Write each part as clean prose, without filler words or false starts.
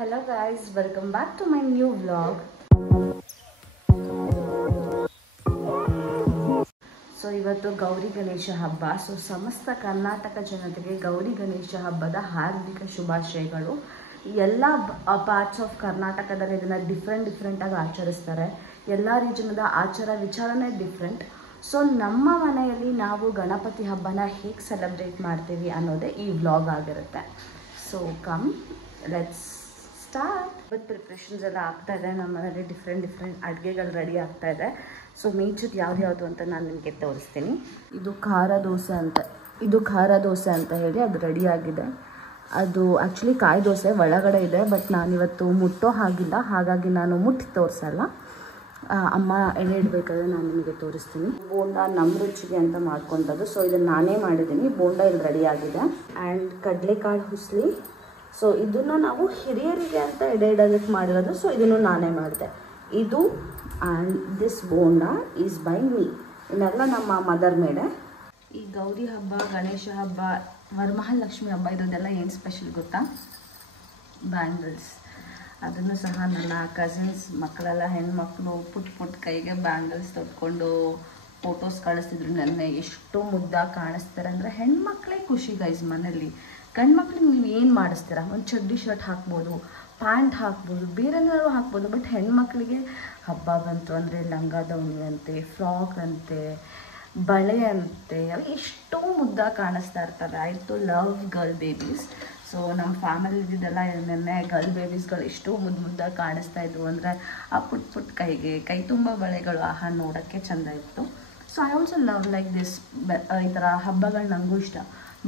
Hello guys, welcome back to my new vlog. So ಇವತ್ತು ಗೌರಿ ಗಣೇಶ ಹಬ್ಬ. So ಸಮಸ್ತ ಕರ್ನಾಟಕ ಜನತೆಗೆ ಗೌರಿ ಗಣೇಶ ಹಬ್ಬದ ಹಾರ್ದಿಕ ಶುಭಾಶಯಗಳು. ಎಲ್ಲ ಪಾರ್ಟ್ಸ್ ಆಫ್ ಕರ್ನಾಟಕದಲ್ಲಿ ಇದನ್ನು ಡಿಫ್ರೆಂಟಾಗಿ ಆಚರಿಸ್ತಾರೆ. ಎಲ್ಲ ರೀಜನದ ಆಚಾರ ವಿಚಾರನೇ ಡಿಫ್ರೆಂಟ್. ಸೊ ನಮ್ಮ ಮನೆಯಲ್ಲಿ ನಾವು ಗಣಪತಿ ಹಬ್ಬನ ಹೇಗೆ ಸೆಲೆಬ್ರೇಟ್ ಮಾಡ್ತೀವಿ ಅನ್ನೋದೇ ಈ ವ್ಲಾಗ್ ಆಗಿರುತ್ತೆ. So come let's start. ಇವತ್ತು ಪ್ರಿಪ್ರೇಷನ್ಸ್ ಎಲ್ಲ ಆಗ್ತಾ ಇದೆ. ನಮ್ಮ ಮನೇಲಿ ಡಿಫ್ರೆಂಟ್ ಅಡುಗೆಗಳು ರೆಡಿ ಆಗ್ತಾ ಇದೆ. ಸೊ ಮೇಚುದು ಯಾವ್ದು ಅಂತ ನಾನು ನಿಮಗೆ ತೋರಿಸ್ತೀನಿ. ಇದು ಖಾರ ದೋಸೆ ಅಂತ ಹೇಳಿ ಅದು ರೆಡಿ ಆಗಿದೆ. ಅದು ಆ್ಯಕ್ಚುಲಿ ಕಾಯಿ ದೋಸೆ ಒಳಗಡೆ ಇದೆ, ಬಟ್ ನಾನಿವತ್ತು ಮುಟ್ಟೋ ಹಾಗಿಲ್ಲ, ಹಾಗಾಗಿ ನಾನು ಮುಟ್ಟಿ ತೋರಿಸಲ್ಲ. ಅಮ್ಮ ಎಣ್ಣೆ ಇಡಬೇಕಾದ್ರೆ ನಾನು ನಿಮಗೆ ತೋರಿಸ್ತೀನಿ. ಬೋಂಡ ನಮ್ಮ ರುಚಿಗೆ ಅಂತ ಮಾಡ್ಕೊತದ್ದು. ಸೊ ಇದನ್ನು ನಾನೇ ಮಾಡಿದ್ದೀನಿ. ಬೋಂಡ ಇಲ್ಲಿ ರೆಡಿ ಆಗಿದೆ. ಆ್ಯಂಡ್ ಕಡಲೆಕಾಳು ಹುಸ್ಲಿ. ಸೊ ಇದನ್ನು ನಾವು ಹಿರಿಯರಿಗೆ ಅಂತ ಇಡೋದಕ್ಕೆ ಮಾಡಿರೋದು. ಸೊ ಇದನ್ನು ನಾನೇ ಮಾಡಿದೆ. ಇದು and this bonda is by me. ಇನ್ನೆಲ್ಲ ನಮ್ಮ ಮದರ್ ಮೇಡೆ. ಈ ಗೌರಿ ಹಬ್ಬ, ಗಣೇಶ ಹಬ್ಬ, ವರಮಹಾಲಕ್ಷ್ಮಿ ಹಬ್ಬ ಇದನ್ನೆಲ್ಲ ಏನು ಸ್ಪೆಷಲ್ ಗೊತ್ತಾ? ಬ್ಯಾಂಗಲ್ಸ್. ಅದನ್ನು ಸಹ ನನ್ನ ಕಸಿನ್ಸ್ ಮಕ್ಕಳೆಲ್ಲ ಹೆಣ್ಮಕ್ಳು ಪುಟ್ಟ ಕೈಗೆ ಬ್ಯಾಂಗಲ್ಸ್ ತೊಟ್ಕೊಂಡು ಫೋಟೋಸ್ ಕಳಿಸ್ತಿದ್ರು. ನನ್ನ ಎಷ್ಟು ಮುದ್ದಾಗಿ ಕಾಣಿಸ್ತಾರೆ ಅಂದರೆ ಹೆಣ್ಮಕ್ಳೇ ಖುಷಿ ಗೈಸ್. ಮನೇಲಿ ಗಂಡು ಮಕ್ಳಿಗೆ ನೀವು ಏನು ಮಾಡಿಸ್ತೀರಾ? ಒಂದು ಚಡ್ಡಿ ಶರ್ಟ್ ಹಾಕ್ಬೋದು, ಪ್ಯಾಂಟ್ ಹಾಕ್ಬೋದು, ಬೇರೆನಾದ್ರು ಹಾಕ್ಬೋದು. ಬಟ್ ಹೆಣ್ಮಕ್ಳಿಗೆ ಹಬ್ಬ ಬಂತು ಅಂದರೆ ಲಂಗ ದಾವಣಿ ಅಂತೆ, ಫ್ರಾಕ್ ಅಂತೆ, ಬಳೆ ಅಂತೆ, ಅವು ಎಷ್ಟೋ ಮುದ್ದಾಗಿ ಕಾಣಿಸ್ತಾ ಇರ್ತವೆ. ಆಯಿತು ಲವ್ ಗರ್ಲ್ ಬೇಬೀಸ್. ಸೊ ನಮ್ಮ ಫ್ಯಾಮಿಲಿ ಇದ್ದಿದ್ದೆಲ್ಲ ನೆನ್ನೆ ಗರ್ಲ್ ಬೇಬೀಸ್ಗಳು ಎಷ್ಟು ಮುದ್ದಾಗಿ ಕಾಣಿಸ್ತಾ ಇದ್ವು ಅಂದರೆ ಆ ಪುಟ್ಟ ಕೈಗೆ ಕೈ ತುಂಬ ಬಳೆಗಳು ಆಹಾ ನೋಡೋಕ್ಕೆ ಚೆಂದ ಇತ್ತು. So I also love like this. ಈ ಥರ ಹಬ್ಬಗಳು ನನಗೂ ಇಷ್ಟ.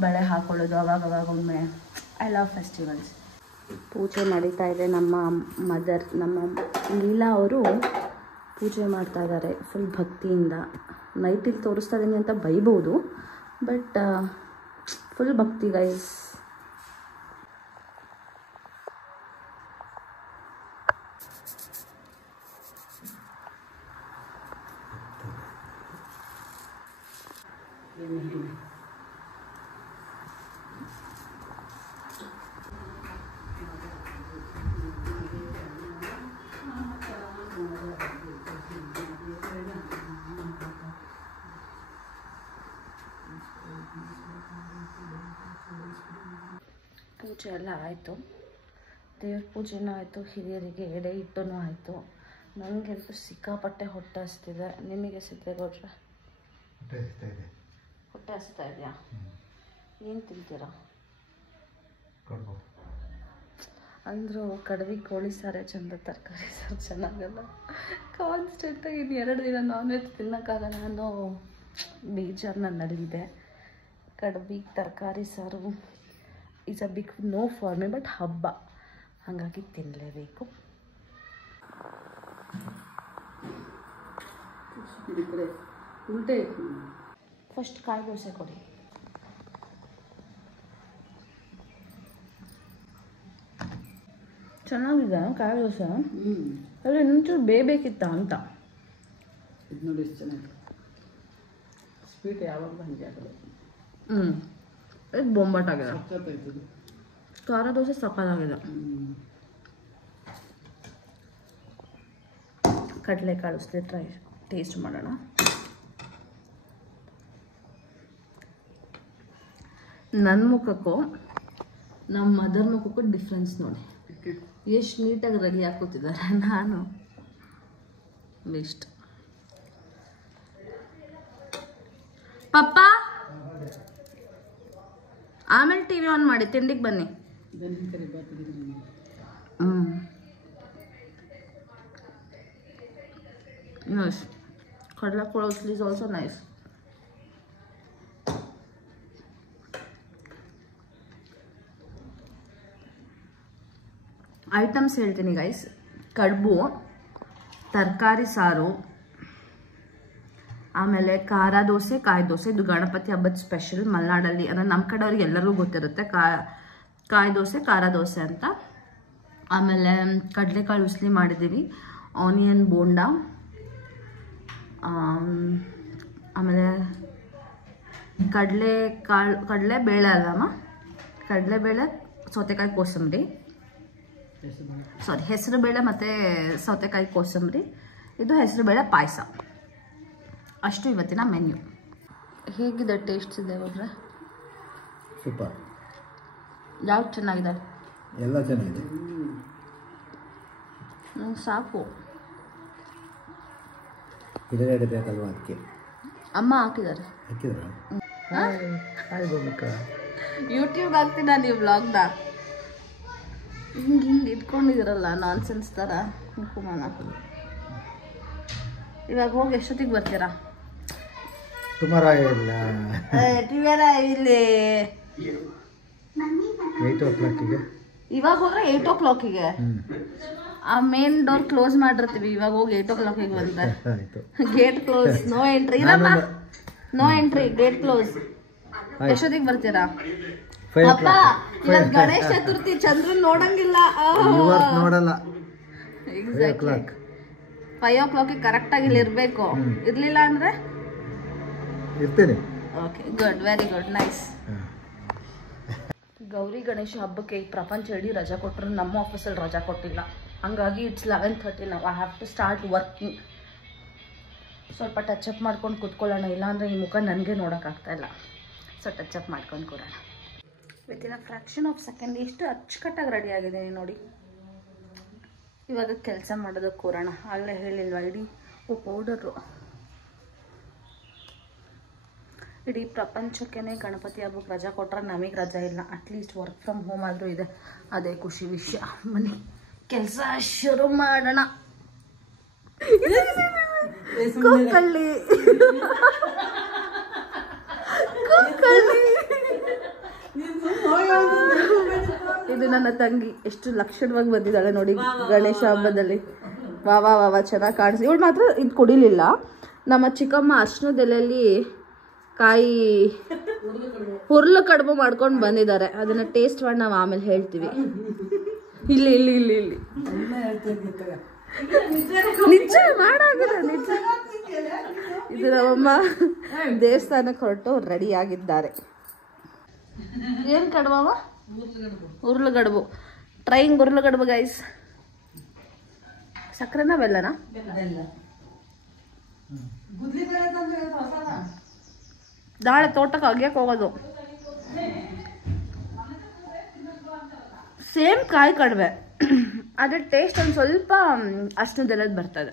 ಬಳೆ ಹಾಕೊಳ್ಳೋದು ಅವಾಗವಾಗ ಒಮ್ಮೆ. I love festivals. ಪೂಜೆ ನಡೀತಾ ಇದೆ. ನಮ್ಮ ಲೀಲಾ ಅವರು ಪೂಜೆ ಮಾಡ್ತಾ ಇದ್ದಾರೆ ಫುಲ್ ಭಕ್ತಿಯಿಂದ. ನೈಟಿಗೆ ತೋರಿಸ್ತಾ ಇದ್ದೀನಿ ಅಂತ ಬೈಬೋದು, ಬಟ್ ಫುಲ್ ಭಕ್ತಿ ಗೈಸ್. ಪೂಜೆ ಎಲ್ಲ ಆಯಿತು. ದೇವ್ರ ಪೂಜೆನೂ ಆಯಿತು, ಹಿರಿಯರಿಗೆ ಎಡೆ ಇಟ್ಟೂ ಆಯಿತು. ನನಗಂತೂ ಸಿಕ್ಕಾಪಟ್ಟೆ ಹೊಟ್ಟೆ ಹಸ್ತಿದೆ. ನಿಮಗೆ ಸಿದ್ದೇಗೌಡ್ರೆ ಹೊಟ್ಟೆ ಹಸ್ತಾ ಇದೆಯಾ? ಏನು ತಿಂತೀರಾ? ಅಂದರು ಕಡವಿ ಕೋಳಿ ಸಾರೇ ಚಂದ, ತರಕಾರಿ ಸಾರು ಚೆನ್ನಾಗಲ್ಲ. ಕಾನ್ಸ್ಟೆಂಟಾಗಿ ಇನ್ನು 2 ದಿನ ನಾನ್ ವೆಜ್ ತಿನ್ನೋಕ್ಕಾಗಲ್ಲ ಅನ್ನೋ ಬೇಜಾರು ನನ್ನಲ್ಲಿದೆ. ಕಡವಿ ತರಕಾರಿ ಸಾರು is a big no for me. But ಹಬ್ಬ ಹಾಗಾಗಿ ತಿನ್ನಲೇಬೇಕು. ಫಸ್ಟ್ ಕಾಯಿ ದೋಸೆ ಕೊಡಿ. ಚೆನ್ನಾಗಿದೆ ಕಾಯಿ ದೋಸೆ. ಅಲ್ಲ ಇನ್ನೊಂಚೂರು ಬೇಕಿತ್ತ ಅಂತ. ಇದು ನೋಡಿ ಎಷ್ಟು ಚೆನ್ನಾಗಿದೆ. ಸ್ವೀಟ್ ಯಾವಾಗಲೂ ಹಂಗೆ ಆಗೋದು. ಇದು ಬೊಂಬಾಟಾಗಿದೆ. ಸಕ್ಕತ್ತಾಯ್ತದೆ. ಖಾರ ದೋಸೆ ಸಕ್ಕತ್ತಾಗಿದೆ. ಕಡಲೆಕಾಳು ಉಸ್ಲಿ ಟೇಸ್ಟ್ ಮಾಡೋಣ. ನನ್ನ ಮುಖಕ್ಕೂ ನಮ್ಮ ಮದರ್ ಮುಖಕ್ಕೂ ಡಿಫ್ರೆನ್ಸ್ ನೋಡಿ. ಎಷ್ಟು ನೀಟಾಗಿ ರೆಡಿ ಹಾಕೋತಿದ್ದಾರೆ. ನಾನು ವೇಸ್ಟ್. ಪಪ್ಪ ಆಮೇಲೆ ಟಿ ವಿ ಆನ್ ಮಾಡಿ, ತಿಂಡಿಗೆ ಬನ್ನಿ. ನೈಸ್. ಕಡಲೆಕಾಳು ಉಸ್ಲಿ ಇಸ್ ಆಲ್ಸೋ ನೈಸ್. ಐಟಮ್ಸ್ ಹೇಳ್ತೀನಿ ಗೈಸ್. ಕಡುಬು, ತರಕಾರಿ ಸಾರು, ಆಮೇಲೆ ಖಾರ ದೋಸೆ, ಕಾಯಿ ದೋಸೆ. ಇದು ಗಣಪತಿ ಹಬ್ಬದ ಸ್ಪೆಷಲ್ ಮಲೆನಾಡಲ್ಲಿ. ಅಂದರೆ ನಮ್ಮ ಕಡೆಯವ್ರಿಗೆ ಎಲ್ಲರಿಗೂ ಗೊತ್ತಿರುತ್ತೆ ಕಾಯಿ ದೋಸೆ, ಖಾರ ದೋಸೆ ಅಂತ. ಆಮೇಲೆ ಕಡಲೆಕಾಳು ಉಸ್ಲಿ ಮಾಡಿದ್ದೀವಿ, ಆನಿಯನ್ ಬೋಂಡ, ಆಮೇಲೆ ಕಡಲೆಬೇಳೆ ಅಲ್ಲಮ್ಮ, ಕಡಲೆಬೇಳೆ, ಸೌತೆಕಾಯಿ ಕೋಸಂಬರಿ, ಸಾರಿ ಹೆಸರುಬೇಳೆ ಮತ್ತು ಸೌತೆಕಾಯಿ ಕೋಸಂಬರಿ, ಇದು ಹೆಸರುಬೇಳೆ ಪಾಯಸ. ಅಷ್ಟು ಇವತ್ತಿನ ಮೆನ್ಯು. ಹೇಗಿದೆ ಟೇಸ್ಟ್ ಇದೆ ಒಬ್ರೆ? ಸೂಪರ್. ಯಾವ್ದು ಚೆನ್ನಾಗಿದೆ? ಎಲ್ಲ ಚೆನ್ನಾಗಿದೆ. ಸಾಕು. ಇದೆರಡು ಬೇಕಲ್ವ ಅದಕ್ಕೆ ಅಮ್ಮ ಹಾಕಿದ್ದಾರೆ. ಯೂಟ್ಯೂಬ್ ಹಾಕ್ತೀನ ನೀವು ವ್ಲಾಗ್ನ ಹಿಂಗೆ ಇಟ್ಕೊಂಡಿದ್ದೀರಲ್ಲ ನಾನ್ಸೆನ್ಸ್ ಥರ. ಕುಮಾನ ಇವಾಗ ಹೋಗಿ ಎಷ್ಟೊತ್ತಿಗೆ ಬರ್ತೀರಾ? ತುಮಾರ ಇಲ್ಲ ಇಲ್ಲಿ 8 o'clock. ಇವಾಗ ಹೋದ್ರೆ 8 o'clock. ಆ ಮೇನ್ ಡೋರ್ ಕ್ಲೋಸ್ ಮಾಡಿರ್ತೀವಿ. ಇವಾಗ ಹೋಗಿ 8 o'clock ಬಂದ್ರೆ ಗೇಟ್ ಕ್ಲೋಸ್, ನೋ ಎಂಟ್ರಿ. ಇರಮ್ಮ, ನೋ ಎಂಟ್ರಿ, ಗೇಟ್ ಕ್ಲೋಸ್. ಎಷ್ಟೊತ್ತಿಗೆ ಬರ್ತೀರಾ? ಅಪ್ಪ ಇವತ್ತು ಗಣೇಶ ಚತುರ್ಥಿ, ಚಂದ್ರನ್ ನೋಡಂಗಿಲ್ಲ. ನೋಡಲ್ಲ. ಎಕ್ಸಾಕ್ಟ್ಲಿ 5 o'clock ಕರೆಕ್ಟ್ ಆಗಿ ಇಲ್ಲಿ ಇರ್ಬೇಕು. ಇರ್ಲಿಲ್ಲ ಅಂದ್ರೆ ಇರ್ತೇನೆ. Okay, good, very good, nice. Gauri Ganesha ಹಬ್ಬಕ್ಕೆ ಈ ಪ್ರಪಂಚ ಇಡೀ ರಜಾ ಕೊಟ್ಟರು, ನಮ್ಮ ಆಫೀಸಲ್ಲಿ ರಜಾ ಕೊಟ್ಟಿಲ್ಲ. ಹಂಗಾಗಿ ಇಟ್ಸ್ 11:30 ನಾವು. I have to start working. ಸ್ವಲ್ಪ ಟಚಪ್ ಮಾಡ್ಕೊಂಡು ಕೂತ್ಕೊಳ್ಳೋಣ, ಇಲ್ಲಾಂದರೆ ಈ ಮುಖ ನನಗೆ ನೋಡೋಕ್ಕಾಗ್ತಾ ಇಲ್ಲ. ಸೊ ಟಚಪ್ ಮಾಡ್ಕೊಂಡು ಕೂರೋಣ. Within a fraction of second ಎಷ್ಟು ಅಚ್ಚುಕಟ್ಟಾಗಿ ರೆಡಿ ಆಗಿದೆ ನೋಡಿ. ಇವಾಗ ಕೆಲಸ ಮಾಡೋದಕ್ಕೆ ಕೂರೋಣ. ಆಗಲೇ ಹೇಳಿಲ್ವಾ ಇಡೀ ಪೌಡರು. ಇಡೀ ಪ್ರಪಂಚಕ್ಕೇ ಗಣಪತಿ ಹಬ್ಬಕ್ಕೆ ರಜಾ ಕೊಟ್ಟರೆ ನಮಗೆ ರಜಾ ಇಲ್ಲ. ಅಟ್ಲೀಸ್ಟ್ ವರ್ಕ್ ಫ್ರಮ್ ಹೋಮ್ ಆದರೂ ಇದೆ, ಅದೇ ಖುಷಿ ವಿಷಯ. ಬನ್ನಿ ಕೆಲಸ ಶುರು ಮಾಡೋಣ. ಕೂಕಳ್ಳಿ ಇದು ನನ್ನ ತಂಗಿ ಎಷ್ಟು ಲಕ್ಷಣವಾಗಿ ಬಂದಿದ್ದಾಳೆ ನೋಡಿ ಗಣೇಶ ಹಬ್ಬದಲ್ಲಿ. ವಾ ವಾ ವಾ ವಾ ಚೆನ್ನಾಗಿ ಕಾಣಿಸಿ. ಇವಳು ಮಾತ್ರ ಇದು ಕುಡಿಲಿಲ್ಲ. ನಮ್ಮ ಚಿಕ್ಕಮ್ಮ ಅರ್ಶಿನದೆಲೆಯಲ್ಲಿ ಕಾಯಿ ಹುರ್ಲು ಕಡುಬು ಮಾಡ್ಕೊಂಡು ಬಂದಿದ್ದಾರೆ. ಅದನ್ನ ಟೇಸ್ಟ್ ಮಾಡಿ ನಾವು ಆಮೇಲೆ ಹೇಳ್ತೀವಿ. ಇಲ್ಲಿ ಇಲ್ಲಿ ಇಲ್ಲಿ ಇಲ್ಲಿ ನಿಜ ಮಾಡಾಗಿದೆ, ನಿಜ. ಇದು ನಮ್ಮಮ್ಮ ದೇವಸ್ಥಾನಕ್ಕೆ ಹೊರಟು ರೆಡಿ ಆಗಿದ್ದಾರೆ. ಏನ್ ಕಡುಬವ? ಹುರ್ಲು ಕಡುಬು. ಟ್ರೈಂಗ್ ಹುರ್ಲು ಕಡುಬು ಗೈಸ್. ಸಕ್ಕರೆನಾ ಬೆಲ್ಲನಾ? ನಾಳೆ ತೋಟಕ್ಕೆ ಅಗ್ಯಕ್ಕೆ ಹೋಗೋದು. ಸೇಮ್ ಕಾಯಿ ಕಡಿಮೆ, ಅದ್ರ ಟೇಸ್ಟ್ ಒಂದು ಸ್ವಲ್ಪ ಅಷ್ಟೊಂದೆಲ್ಲದು ಬರ್ತದೆ.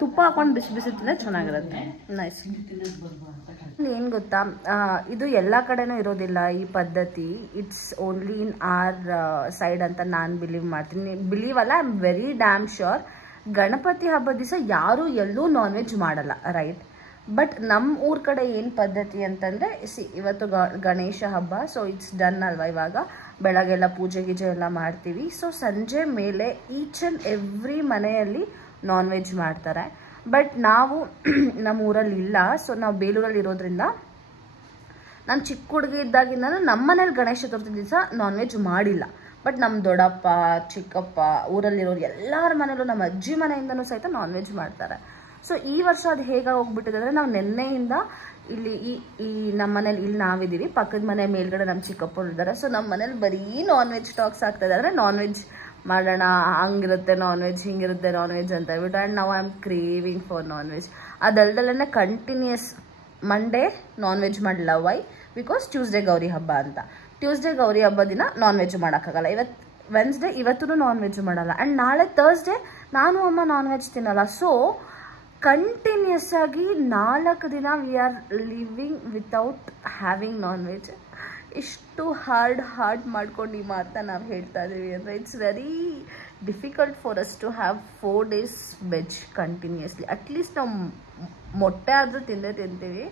ತುಪ್ಪ ಹಾಕೊಂಡು ಬಿಸಿ ಬಿಸಿ ತಿಂದರೆ ಚೆನ್ನಾಗಿರುತ್ತೆ. ನೈಸ್. ಏನು ಗೊತ್ತಾ, ಇದು ಎಲ್ಲ ಕಡೆನೂ ಇರೋದಿಲ್ಲ ಈ ಪದ್ಧತಿ. It's only in our side ಅಂತ ನಾನು ಬಿಲೀವ್ ಮಾಡ್ತೀನಿ. ಬಿಲೀವ್ ಅಲ್ಲ, I am very damn sure. Ganapati ಹಬ್ಬದ ದಿವಸ ಯಾರೂ ಎಲ್ಲೂ ನಾನ್ ವೆಜ್ ಮಾಡಲ್ಲ, ರೈಟ್? ಬಟ್ ನಮ್ಮ ಊರ ಕಡೆ ಏನು ಪದ್ಧತಿ ಅಂತಂದರೆ, ಇವತ್ತು ಗಣೇಶ ಹಬ್ಬ, ಸೊ ಇಟ್ಸ್ ಡನ್ ಅಲ್ವಾ. ಇವಾಗ ಬೆಳಗ್ಗೆಲ್ಲ ಪೂಜೆ ಗೀಜೆ ಎಲ್ಲ ಮಾಡ್ತೀವಿ. ಸೊ ಸಂಜೆ ಮೇಲೆ ಈಚ್ ಆ್ಯಂಡ್ ಎವ್ರಿ ಮನೆಯಲ್ಲಿ ನಾನ್ ವೆಜ್ ಮಾಡ್ತಾರೆ. ಬಟ್ ನಾವು ನಮ್ಮ ಊರಲ್ಲಿ ಇಲ್ಲ. ಸೊ ನಾವು ಬೇಲೂರಲ್ಲಿ ಇರೋದ್ರಿಂದ, ನಾನು ಚಿಕ್ಕ ಹುಡುಗಿ ಇದ್ದಾಗಿಂದ ನಮ್ಮ ಮನೇಲಿ ಗಣೇಶ ಚತುರ್ಥಿ ದಿವಸ ನಾನ್ ವೆಜ್ ಮಾಡಿಲ್ಲ. ಬಟ್ ನಮ್ಮ ದೊಡ್ಡಪ್ಪ, ಚಿಕ್ಕಪ್ಪ, ಊರಲ್ಲಿರೋರು ಎಲ್ಲರ ಮನೇಲೂ, ನಮ್ಮ ಅಜ್ಜಿ ಮನೆಯಿಂದನೂ ಸಹಿತ ನಾನ್ ವೆಜ್ ಮಾಡ್ತಾರೆ. ಸೊ ಈ ವರ್ಷ ಅದು ಹೇಗಾಗಿ ಹೋಗ್ಬಿಟ್ಟಿದೆ ಅಂದರೆ, ನಾವು ನಿನ್ನೆಯಿಂದ ಇಲ್ಲಿ ಈ ನಮ್ಮ ಮನೇಲಿ ಇಲ್ಲಿ ನಾವಿದ್ದೀವಿ, ಪಕ್ಕದ ಮನೆ ಮೇಲ್ಗಡೆ ನಮ್ಮ ಚಿಕ್ಕಪ್ಪರು ಇದ್ದಾರೆ. ಸೊ ನಮ್ಮ ಮನೇಲಿ ಬರೀ ನಾನ್ ವೆಜ್ ಟಾಕ್ಸ್ ಆಗ್ತಾಯಿದೆ. ಅಂದರೆ ನಾನ್ ವೆಜ್ ಮಾಡೋಣ, ಹಂಗಿರುತ್ತೆ ನಾನ್ ವೆಜ್, ಹಿಂಗಿರುತ್ತೆ ನಾನ್ ವೆಜ್ ಅಂತ ಹೇಳ್ಬಿಟ್ಟು. ಆ್ಯಂಡ್ ನಾವು I am craving for non veg. ಅದಲ್ದಲ್ಲೇ ಕಂಟಿನ್ಯೂಸ್ ಮಂಡೇ ನಾನ್ ವೆಜ್ ಮಾಡಲ್ಲ. ವೈ? ಬಿಕಾಸ್ ಟ್ಯೂಸ್ಡೇ ಗೌರಿ ಹಬ್ಬ ಅಂತ. ಟ್ಯೂಸ್ಡೇ ಗೌರಿ ಹಬ್ಬ ದಿನ ನಾನ್ ವೆಜ್ ಮಾಡೋಕ್ಕಾಗಲ್ಲ. ವೆನ್ಸ್ಡೇ ಇವತ್ತೂ ನಾನ್ ವೆಜ್ ಮಾಡಲ್ಲ. ಆ್ಯಂಡ್ ನಾಳೆ ಥರ್ಸ್ಡೇ ನಾನು ಅಮ್ಮ ನಾನ್ ವೆಜ್ ತಿನ್ನಲ್ಲ. ಸೊ ಕಂಟಿನ್ಯೂಸ್ ಆಗಿ 4 ದಿನ we are living without having non veg. ಇಷ್ಟು ಹಾರ್ಡ್ ಮಾಡ್ಕೊಂಡು ಈ ಮಾತನ್ನ ನಾವು ಹೇಳ್ತಾ ಇದ್ದೀವಿ ಅಂದರೆ, it's very difficult for us to have 4 days veg continuously. At least ನಾವು ಮೊಟ್ಟೆ ಆದರೂ ತಿಂತೀವಿ.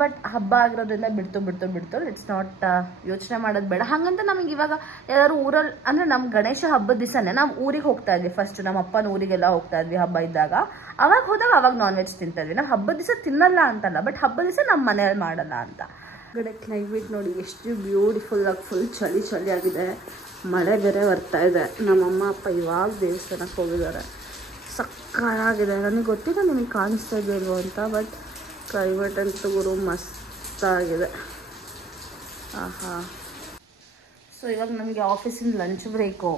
ಬಟ್ ಹಬ್ಬ ಆಗಿರೋದ್ರಿಂದ ಬಿಡ್ತು. ಇಟ್ಸ್ ನಾಟ್ ಯೋಚನೆ ಮಾಡೋದು ಬೇಡ. ಹಾಗಂತ ನಮಗೆ ಇವಾಗ ಯಾರು ಊರಲ್ಲಿ, ಅಂದರೆ ನಮ್ಮ ಗಣೇಶ ಹಬ್ಬದ ದಿವಸನೇ ನಾವು ಊರಿಗೆ ಹೋಗ್ತಾ ಇದ್ವಿ. ಫಸ್ಟ್ ನಮ್ಮ ಅಪ್ಪನ ಊರಿಗೆಲ್ಲ ಹೋಗ್ತಾ ಇದ್ವಿ ಹಬ್ಬ ಇದ್ದಾಗ. ಅವಾಗ ಹೋದಾಗ ಅವಾಗ ನಾನ್ ವೆಜ್ ತಿಂತಾ ಇದ್ವಿ. ನಾವು ಹಬ್ಬದ ದಿವಸ ತಿನ್ನಲ್ಲ ಅಂತಲ್ಲ, ಬಟ್ ಹಬ್ಬದ ದಿವಸ ನಮ್ಮ ಮನೆಯಲ್ಲಿ ಮಾಡಲ್ಲ ಅಂತ. ಕಡೆ ಕ್ಲೈಮೇಟ್ ನೋಡಿ ಎಷ್ಟು ಬ್ಯೂಟಿಫುಲ್ಲಾಗಿ, ಫುಲ್ ಚಳಿ ಆಗಿದೆ. ಮಳೆ ಬೇರೆ ಬರ್ತಾ ಇದೆ. ನಮ್ಮಮ್ಮ ಅಪ್ಪ ಇವಾಗ ದೇವಸ್ಥಾನಕ್ಕೆ ಹೋಗಿದ್ದಾರೆ. ಸಕ್ಕತ್ತಾಗಿದೆ. ನನಗೆ ಗೊತ್ತಿಲ್ಲ ನಿಮಗೆ ಕಾಣಿಸ್ತಾ ಇದೆಯಲ್ವೋ ಅಂತ, ಬಟ್ ಕ್ಲೈಮೇಟ್ ಅಂತೂ ಗುರು ಮಸ್ತಾಗಿದೆ. ಆಹಾ. ಸೊ ಸೊ ಇವಾಗ ನನಗೆ ಆಫೀಸಿಂದ ಲಂಚ್ ಬ್ರೇಕು.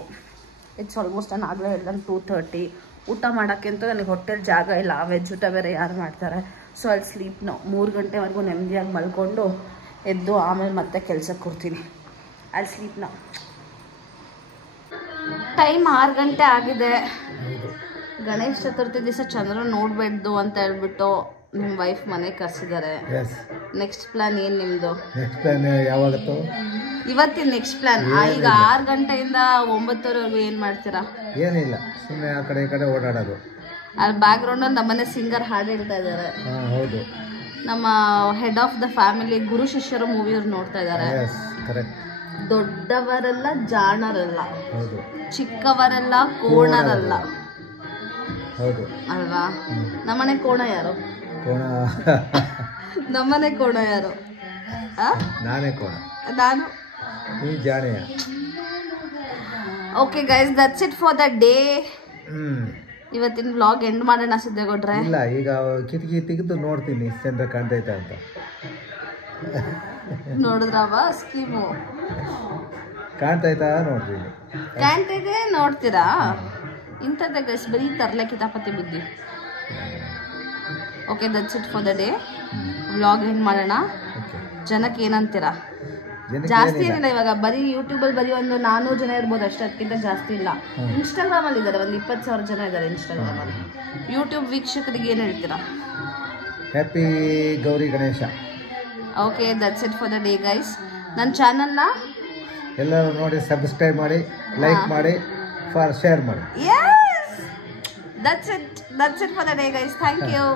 ಇಟ್ಸ್ ಆಲ್ಮೋಸ್ಟ್ ನಾನು ಆಗಲೇ ಹೇಳ್ದಂಗೆ 2:30. ಊಟ ಮಾಡೋಕ್ಕೆ ಅಂತೂ ನನಗೆ ಹೊಟ್ಟೆಲಿ ಜಾಗ ಇಲ್ಲ. ವೆಜ್ ಊಟ ಬೇರೆ ಯಾರು ಮಾಡ್ತಾರೆ. ಸೊ ಅಲ್ಲಿ ಸ್ಲೀಪ್ ನಾವು 3 ಗಂಟೆವರೆಗೂ ನೆಮ್ಮದಿಯಾಗಿ ಮಲ್ಕೊಂಡು ಎದ್ದು ಆಮೇಲೆ ಮತ್ತೆ ಕೆಲಸಕ್ಕೆ ಕೊಡ್ತೀನಿ. ಅಲ್ಲಿ ಸ್ಲೀಪ್ ನಾವು. ಟೈಮ್ 6 ಗಂಟೆ ಆಗಿದೆ. ಗಣೇಶ ಚತುರ್ಥಿ ದಿವಸ ಚಂದ್ರ ನೋಡಬೇಡ್ದು ಅಂತ ಹೇಳ್ಬಿಟ್ಟು ನಿಮ್ಮ ವೈಫ್ ಮನೆಗೆ ಕರ್ಸಿದ್ದಾರೆ. ನೆಕ್ಸ್ಟ್ ಪ್ಲಾನ್ ಏನು ನಿಮ್ಮದು? ನೆಕ್ಸ್ಟ್ ಪ್ಲಾನ್ ಯಾವಾಗತ್ತು? ಇವತ್ತಿನ ನೆಕ್ಸ್ಟ್ ಪ್ಲಾನ್ ಈಗ 6 ಗಂಟೆಯಿಂದ 9:00ವರೆಗೂ ಏನು ಮಾಡ್ತೀರಾ? ಏನಿಲ್ಲ, ಸುಮ್ಮನೆ ಆ ಕಡೆ ಈ ಕಡೆ ಓಡಾಡೋದು. ಅಲ್ಲಿ ಬ್ಯಾಕ್ ಗ್ರೌಂಡಲ್ಲಿ ನಮ್ಮನೆ ಸಿಂಗರ್ ಹಾಡು ಹೇಳ್ತಾ ಇದ್ದಾರೆ. ಹೌದು, ನಮ್ಮ ಹೆಡ್ ಆಫ್ ದ ಫ್ಯಾಮಿಲಿ ಗುರು ಶಿಷ್ಯರು ಮೂವಿಯವ್ರು ನೋಡ್ತಾ ಇದ್ದಾರೆ. ದೊಡ್ಡವರೆಲ್ಲ ಜಾಣರಲ್ಲ, ಚಿಕ್ಕವರೆಲ್ಲ ಕೋಣರಲ್ಲ. ಹೌದು ಅಲ್ವಾ? ನಮ್ಮನೆ ಕೋಣ ಯಾರು? ನಮ್ಮನೆ ಕೋಣ ಯಾರು? ನಾನೇ ಕೋಣ. ನಾನು ಜಾಣೆಯ. Okay guys, that's it for the day. ಇವತ್ತಿನ ವ್ಲಾಗ್ ಎಂಡ್ ಮಾಡೋಣ ಸಿದ್ದೇಗೌಡ್ರೆ. ಇಲ್ಲ, ಈಗ ಕಿಟಕಿ ತೆಗೆದು ನೋಡ್ತೀನಿ ಇಷ್ಟು ಚಂದ ಕಾಣ್ತೈತೆ ಅಂತ. ನೋಡಿದ್ರವ ಸ್ಕೀಮು ಕಾಣ್ತೈತಾ? ನೋಡ್ತೀನಿ. ಕಾಣ್ತೈತೆ ನೋಡ್ತೀರಾ? ಇಂಥದ್ದೇ ಗೈಸ್, ಬರೀ ತರಲೆ ಕಿತಾಪತಿ ಬುದ್ಧಿ. Okay, that's it for the day. Vlog end ಮಾಡೋಣ. ಜನಕ್ಕೆ ಏನಂತೀರಾ? ಜಾಸ್ತಿ ಏನಿಲ್ಲ ಇವಾಗ, ಬರೀ ಯೂಟ್ಯೂಬಲ್ಲಿ ಬರೀ ಒಂದು 400 ಜನ ಇರ್ಬೋದು ಅಷ್ಟೇ, ಅದಕ್ಕಿಂತ ಜಾಸ್ತಿ ಇಲ್ಲ. ಇನ್ಸ್ಟಾಗ್ರಾಮಲ್ಲಿ ಇದ್ದಾರೆ ಒಂದು 20,000 ಜನ ಇದ್ದಾರೆ ಇನ್ಸ್ಟಾಗ್ರಾಮಲ್ಲಿ. ಯೂಟ್ಯೂಬ್ ವೀಕ್ಷಕರಿಗೆ ಏನು ಹೇಳ್ತೀರಾ? Happy Gauri Ganesha. Okay, that's it for the day guys. ನನ್ನ ಚಾನಲ್ನ ಎಲ್ಲರೂ ನೋಡಿ, ಸಬ್ಸ್ಕ್ರೈಬ್ ಮಾಡಿ, ಲೈಕ್ ಮಾಡಿ, ಶೇರ್ ಮಾಡಿ. Yes, that's it for the day guys. Thank you.